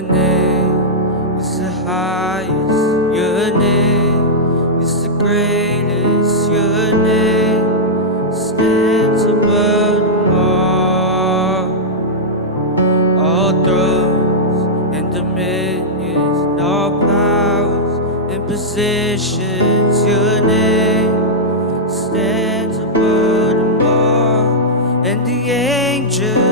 Your name is the highest. Your name is the greatest. Your name stands above them all thrones and dominions, and all powers and positions. Your name stands above them all, and the angels